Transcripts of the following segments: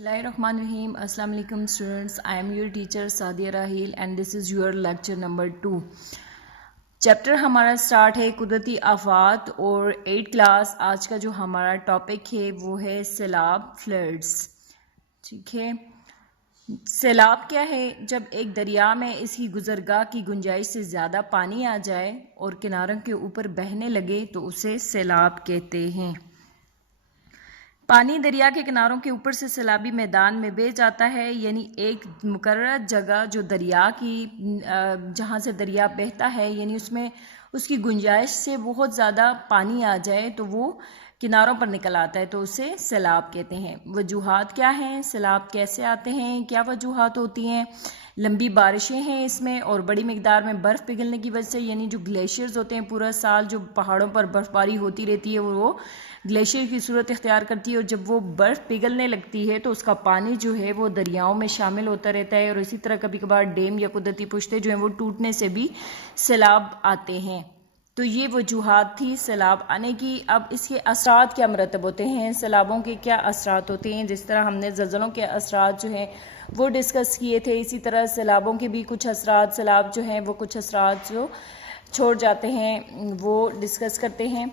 Bismillahirrahmanirrahim. Assalamu alaikum students. I am your teacher Sadia Rahil and this is your lecture number 2. Chapter हमारा start है कुदरती आफात और 8th class. आज का जो हमारा टॉपिक है वो है सैलाब, फ्लड्स। ठीक है, सैलाब क्या है? जब एक दरिया में इसकी गुजरगाह की गुंजाइश से ज़्यादा पानी आ जाए और किनारों के ऊपर बहने लगे तो उसे सैलाब कहते हैं। पानी दरिया के किनारों के ऊपर से सैलाबी मैदान में बह जाता है, यानी एक मुकर्रर जगह जो दरिया की जहाँ से दरिया बहता है, यानी उसमें उसकी गुंजाइश से बहुत ज़्यादा पानी आ जाए तो वो किनारों पर निकल आता है, तो उसे सैलाब कहते हैं। वजूहात क्या हैं? सैलाब कैसे आते हैं? क्या वजूहात होती हैं? लंबी बारिशें हैं इसमें और बड़ी मिकदार में बर्फ़ पिघलने की वजह से, यानी जो ग्लेशियर्स होते हैं पूरा साल जो पहाड़ों पर बर्फ़बारी होती रहती है वो ग्लेशियर की सूरत इख्तियार करती है और जब वो बर्फ़ पिघलने लगती है तो उसका पानी जो है वो दरियाओं में शामिल होता रहता है और इसी तरह कभी कभार डैम या कुदरती पुश्ते जो हैं वो टूटने से भी सैलाब आते हैं। तो ये वजूहात थी सैलाब आने की। अब इसके असरात क्या मरतब होते हैं, सैलाबों के क्या असरात होते हैं? जिस तरह हमने ज़लज़लों के असरात जो हैं वो डिस्कस किए थे, इसी तरह सैलाबों के भी कुछ असरात, सैलाब जो हैं वो कुछ असरात जो छोड़ जाते हैं वो डिस्कस करते हैं।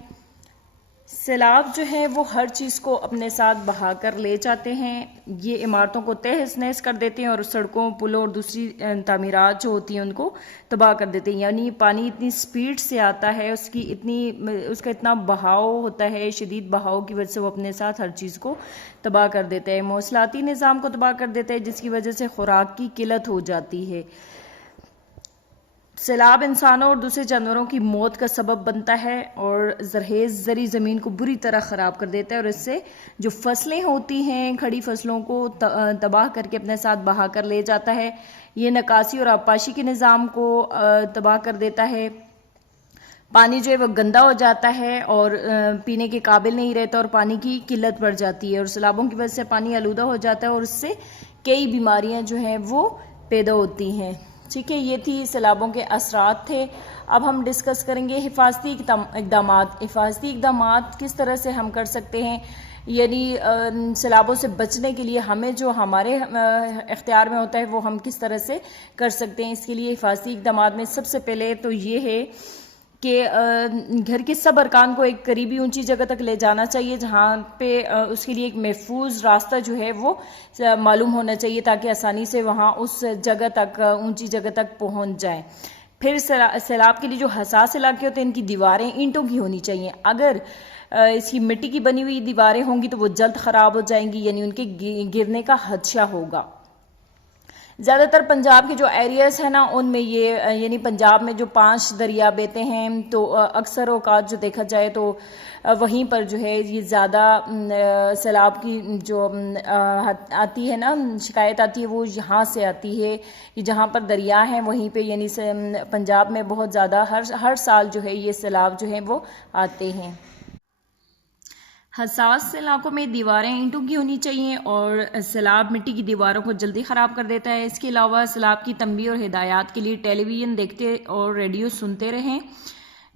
सैलाब जो है वो हर चीज़ को अपने साथ बहा कर ले जाते हैं। ये इमारतों को तहस नहस कर देते हैं और सड़कों, पुलों और दूसरी तामीरात जो होती हैं उनको तबाह कर देते हैं। यानी पानी इतनी स्पीड से आता है, उसका इतना बहाव होता है, शदीद बहाव की वजह से वो अपने साथ हर चीज़ को तबाह कर देता है। मौसलाती निज़ाम को तबाह कर देता है, जिसकी वजह से खुराक की किल्लत हो जाती है। सैलाब इंसानों और दूसरे जानवरों की मौत का सबब बनता है और ज़री ज़मीन को बुरी तरह ख़राब कर देता है और इससे जो फसलें होती हैं, खड़ी फसलों को तबाह करके अपने साथ बहा कर ले जाता है। ये नकासी और आबपाशी के निज़ाम को तबाह कर देता है। पानी जो है वो गंदा हो जाता है और पीने के काबिल नहीं रहता और पानी की किल्लत बढ़ जाती है और सैलाबों की वजह से पानी आलूदा हो जाता है और उससे कई बीमारियां जो हैं वो पैदा होती हैं। ठीक है, ये थी सैलाबों के असरात थे। अब हम डिस्कस करेंगे हिफाजती इक़दामात। हिफाजती इक़दामात किस तरह से हम कर सकते हैं, यानी सैलाबों से बचने के लिए हमें जो हमारे इख्तियार में होता है वो हम किस तरह से कर सकते हैं। इसके लिए हिफाजती इक़दामात में सबसे पहले तो ये है कि घर के सब अरकान को एक करीबी ऊंची जगह तक ले जाना चाहिए, जहाँ पे उसके लिए एक महफूज रास्ता जो है वो मालूम होना चाहिए ताकि आसानी से वहाँ उस जगह तक, ऊंची जगह तक पहुँच जाए। फिर सैलाब के लिए जो हसास इलाके होते हैं इनकी दीवारें ईंटों की होनी चाहिए। अगर इसकी मिट्टी की बनी हुई दीवारें होंगी तो वो जल्द ख़राब हो जाएंगी, यानी उनके गिरने का खदशा होगा। ज़्यादातर पंजाब के जो एरियाज़ हैं ना उनमें ये, यानी पंजाब में जो 5 दरिया बहते हैं तो अक्सर औकात जो देखा जाए तो वहीं पर जो है ये ज़्यादा सैलाब की जो आती है ना, शिकायत आती है वो यहाँ से आती है कि जहाँ पर दरिया हैं वहीं पे, यानी पंजाब में बहुत ज़्यादा हर साल जो है ये सैलाब जो है वो आते हैं। हसास इलाकों में दीवारें ईंटों की होनी चाहिए और सैलाब मिट्टी की दीवारों को जल्दी ख़राब कर देता है। इसके अलावा सैलाब की तंबीह और हिदायत के लिए टेलीविज़न देखते और रेडियो सुनते रहें।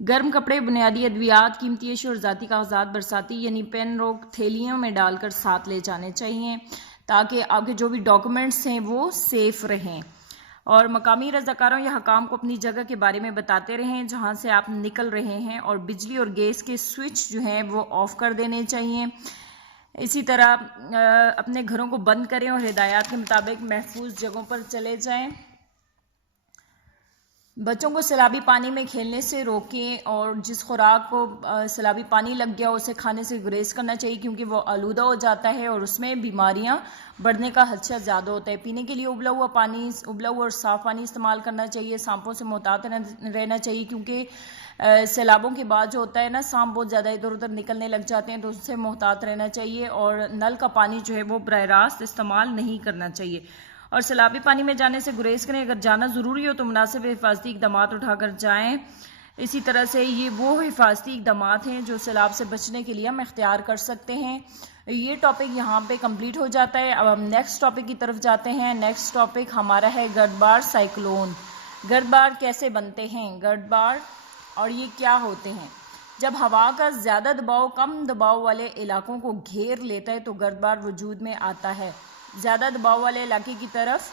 गर्म कपड़े, बुनियादी अद्वियात, कीमती अशया और ज़ाती कागजात बरसाती यानी पेन रोक थैलियों में डालकर साथ ले जाने चाहिए ताकि आपके जो भी डॉक्यूमेंट्स हैं वो सेफ़ रहें। और मकामी रज़ाकारों या हकाम को अपनी जगह के बारे में बताते रहें जहां से आप निकल रहे हैं और बिजली और गैस के स्विच जो हैं वो ऑफ़ कर देने चाहिए। इसी तरह अपने घरों को बंद करें और हिदायत के मुताबिक महफूज जगहों पर चले जाएं। बच्चों को सैलाबी पानी में खेलने से रोकें और जिस खुराक को सैलाबी पानी लग गया उसे खाने से गुरेज करना चाहिए क्योंकि वो आलूदा हो जाता है और उसमें बीमारियां बढ़ने का खदशा ज़्यादा होता है। पीने के लिए उबला हुआ और साफ़ पानी इस्तेमाल करना चाहिए। सांपों से मोहतात रहना चाहिए क्योंकि सैलाबों के बाद जो होता है ना, सांप बहुत ज़्यादा इधर उधर निकलने लग जाते हैं, तो उससे मोहतात रहना चाहिए और नल का पानी जो है वो बराह रास्त इस्तेमाल नहीं करना चाहिए और सैलाबी पानी में जाने से गुरेज करें। अगर जाना ज़रूरी हो तो मुनासिब हिफाजती इक़दामात उठाकर जाएं। इसी तरह से ये वो हिफाजती इक़दामात हैं जो सैलाब से बचने के लिए हम इख्तियार कर सकते हैं। ये टॉपिक यहाँ पे कंप्लीट हो जाता है। अब हम नेक्स्ट टॉपिक की तरफ जाते हैं। नेक्स्ट टॉपिक हमारा है गर्दबार साइक्लोन। गर्दबार कैसे बनते हैं, गर्दबार और ये क्या होते हैं? जब हवा का ज़्यादा दबाव कम दबाव वाले इलाकों को घेर लेता है तो गर्दबार वजूद में आता है। ज़्यादा दबाव वाले इलाके की तरफ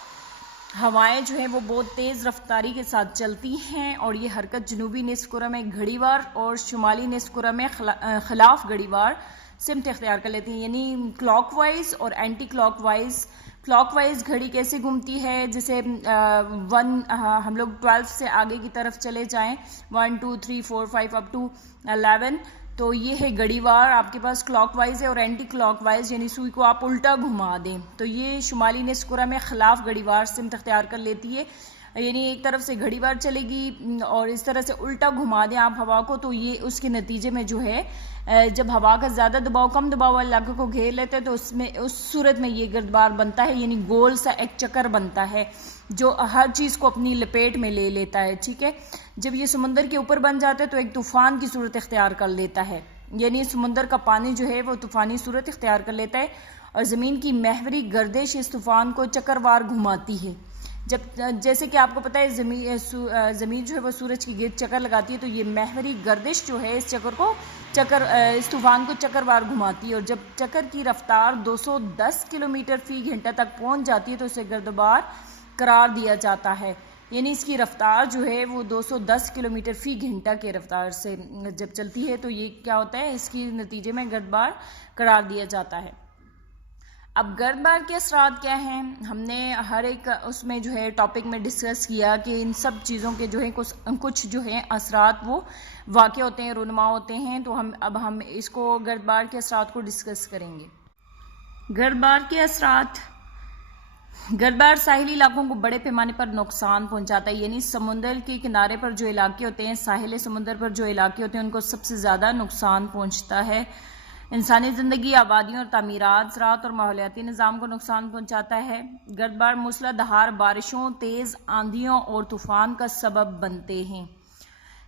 हवाएं जो है वो बहुत तेज़ रफ्तारी के साथ चलती हैं और ये हरकत जनूबी निस्फ़ कुरा में घड़ीवार और शुमाली निस्फ़ कुरा में खिलाफ घड़ीवार सिमत इख्तियार कर लेती हैं, यानी क्लॉकवाइज और एंटी क्लॉकवाइज। क्लॉकवाइज घड़ी कैसे घूमती है, जैसे हम लोग 12 से आगे की तरफ चले जाएं, 1 2 3 4 5 अप टू 11, तो ये है घड़ीवार आपके पास क्लॉकवाइज है। और एंटी क्लॉकवाइज यानी सुई को आप उल्टा घुमा दें तो ये शुमाली निस्फ़ कुरा में खिलाफ घड़ीवार सिमत इख्तियार कर लेती है, यानी एक तरफ से घड़ीवार चलेगी और इस तरह से उल्टा घुमा दें आप हवा को, तो ये उसके नतीजे में जो है जब हवा का ज़्यादा दबाव कम दबाव वाले इलाके को घेर लेते हैं तो उसमें उस सूरत में ये गिरदबार बनता है, यानी गोल सा एक चक्कर बनता है जो हर चीज़ को अपनी लपेट में ले लेता है। ठीक है, जब ये समुंदर के ऊपर बन जाते हैं तो एक तूफ़ान की सूरत इख्तियार कर लेता है, यानी समुंदर का पानी जो है वो तूफ़ानी सूरत इख्तियार कर लेता है और ज़मीन की महवरी गर्दिश इस तूफ़ान को चक्करवार घुमाती है। जब जैसे कि आपको पता है ज़मीन जो है वो सूरज की गिर्द चक्कर लगाती है, तो ये महवरी गर्दिश जो है इस तूफ़ान को चक्करवार घुमाती है और जब चक्कर की रफ्तार 210 किलोमीटर फ़ी घंटा तक पहुंच जाती है तो इसे गर्दबार करार दिया जाता है, यानी इसकी रफ्तार जो है वो 210 किलोमीटर फ़ी घंटा के रफ्तार से जब चलती है तो ये क्या होता है, इसकी नतीजे में गर्दबार करार दिया जाता है। अब गर्दबार के असरात क्या हैं, हमने हर एक उसमें जो है टॉपिक में डिस्कस किया कि इन सब चीज़ों के जो है कुछ जो है असरात वो वाक़ होते हैं, रुनमा होते हैं, तो हम इसको गर्दबार के असरात को डिस्कस करेंगे। गर्दबार के असरात, गर्दबार साहिली इलाकों को बड़े पैमाने पर नुकसान पहुंचाता है, यानी समुंदर के किनारे पर जो इलाके होते हैं, साहिल समुंदर पर जो इलाके होते हैं उनको सबसे ज़्यादा नुकसान पहुंचता है। इंसानी ज़िंदगी, आबादियों और तामीरात, ज़राअत और माहौलियाती निज़ाम को नुकसान पहुंचाता है। गर्दबार मूसलाधार बारिशों, तेज़ आंधियों और तूफ़ान का सबब बनते हैं।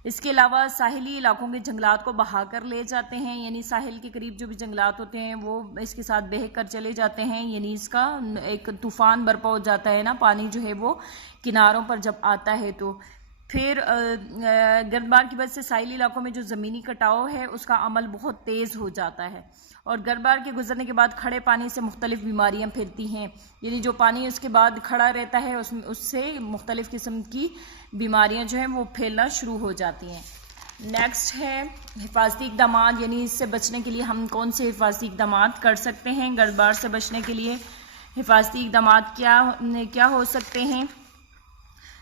इसके अलावा साहिली इलाकों के जंगलात को बहा कर ले जाते हैं, यानी साहिल के करीब जो भी जंगलात होते हैं वो इसके साथ बह कर चले जाते हैं, यानी इसका एक तूफ़ान बरपा हो जाता है ना, पानी जो है वो किनारों पर जब आता है तो फिर गर्दबार की वजह से साहिली इलाकों में जो ज़मीनी कटाव है उसका अमल बहुत तेज़ हो जाता है और गर्दबार के गुजरने के बाद खड़े पानी से मुख्तलिफ बीमारियां फैलती हैं, यानी जो पानी उसके बाद खड़ा रहता है उससे मुख्तलिफ किस्म की बीमारियां जो हैं वो फैलना शुरू हो जाती हैं। नेक्स्ट है हिफाजती इक़दाम, यानी इससे बचने के लिए हम कौन से हिफाजती इक़दाम कर सकते हैं। गर्दबार से बचने के लिए हिफाजती इक़दाम क्या हो सकते हैं।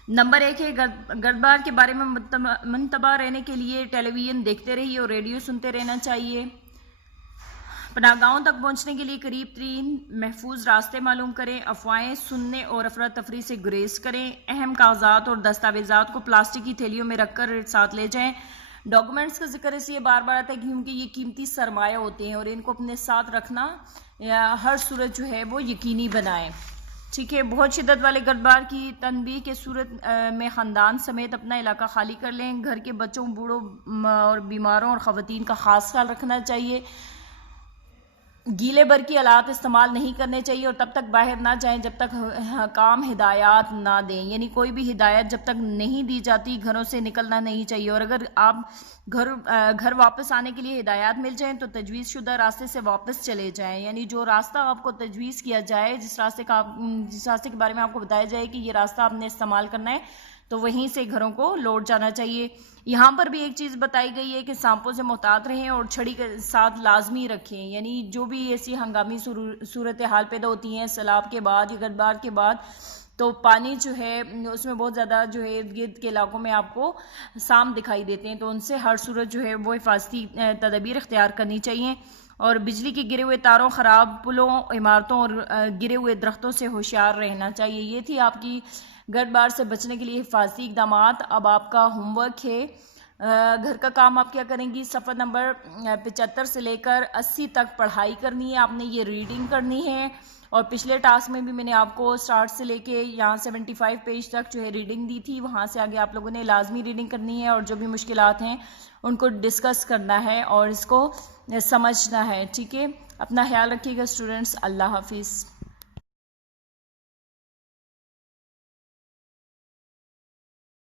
नंबर 1 है गर्दबार के बारे में मुंतबा रहने के लिए टेलीविज़न देखते रहिए और रेडियो सुनते रहना चाहिए। पनाहगाहों तक पहुंचने के लिए करीब तरीन महफूज रास्ते मालूम करें। अफवाहें सुनने और अफरा तफरी से गुरेज करें। अहम कागजात और दस्तावेजात को प्लास्टिक की थैलियों में रखकर साथ ले जाएं। डॉक्यूमेंट्स का जिक्र इसलिए बार बार आता है क्योंकि ये कीमती सरमाया होते हैं और इनको अपने साथ रखना या हर सूरत जो है वो यकीनी बनाएं। ठीक है, बहुत शिद्दत वाले गर्दबार की तनबीह के सूरत में ख़ानदान समेत अपना इलाका खाली कर लें। घर के बच्चों, बूढ़ों और बीमारों और ख़वातीन का ख़ास ख्याल रखना चाहिए। गीले बर की आलात इस्तेमाल नहीं करने चाहिए और तब तक बाहर ना जाएं जब तक काम हिदायत ना दें, यानी कोई भी हिदायत जब तक नहीं दी जाती घरों से निकलना नहीं चाहिए। और अगर आप घर वापस आने के लिए हिदायत मिल जाएं तो तजवीज़ शुदा रास्ते से वापस चले जाएं, यानी जो रास्ता आपको तजवीज़ किया जाए, जिस रास्ते के बारे में आपको बताया जाए कि ये रास्ता आपने इस्तेमाल करना है, तो वहीं से घरों को लौट जाना चाहिए। यहाँ पर भी एक चीज़ बताई गई है कि सांपों से मुहतात रहें और छड़ी के साथ लाजमी रखें, यानी जो भी ऐसी हंगामी सूरत हाल पैदा होती हैं सैलाब के बाद या गर्दबार के बाद, तो पानी जो है उसमें बहुत ज़्यादा जो है इर्द गिर्द के इलाकों में आपको सांप दिखाई देते हैं, तो उनसे हर सूरत जो है वो हिफाजती तदबीर इख्तियार करनी चाहिए। और बिजली के गिरे हुए तारों, ख़राब पुलों, इमारतों और गिरे हुए दरख्तों से होशियार रहना चाहिए। ये थी आपकी गर्दबार से बचने के लिए हिफाजती इक़दाम। अब आपका होमवर्क है, घर का काम आप क्या करेंगी, सफ़र नंबर 75 से लेकर 80 तक पढ़ाई करनी है, आपने ये रीडिंग करनी है। और पिछले टास्क में भी मैंने आपको स्टार्ट से लेके यहाँ 75 पेज तक जो है रीडिंग दी थी, वहाँ से आगे आप लोगों ने लाजमी रीडिंग करनी है और जो भी मुश्किलात हैं उनको डिस्कस करना है और इसको समझना है। ठीक है, अपना ख्याल रखिएगा स्टूडेंट्स, अल्लाह हाफिज़।